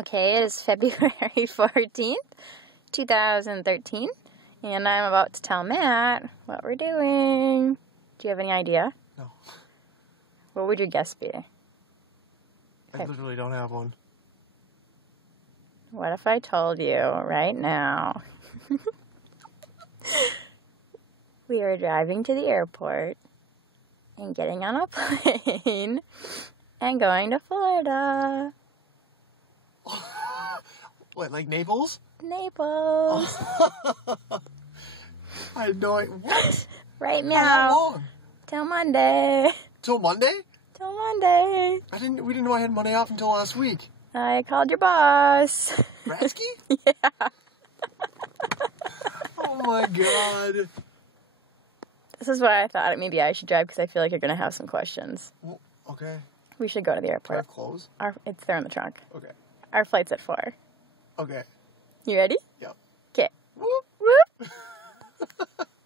Okay, it is February 14th, 2013, and I'm about to tell Matt what we're doing. Do you have any idea? No. What would your guess be? I literally don't have one. What if I told you right now? We are driving to the airport and getting on a plane and going to Florida. What, like Naples? Naples. I had no idea. What? Right How now. long? Till Monday. Till Monday? Till Monday. We didn't know I had Monday off until last week. I called your boss. Bratsky? Yeah. Oh my god. This is why I thought maybe I should drive because I feel like you're going to have some questions. Well, okay. We should go to the Do I airport. have clothes? It's there in the trunk. Okay. Our flight's at 4. Okay. You ready? Yep.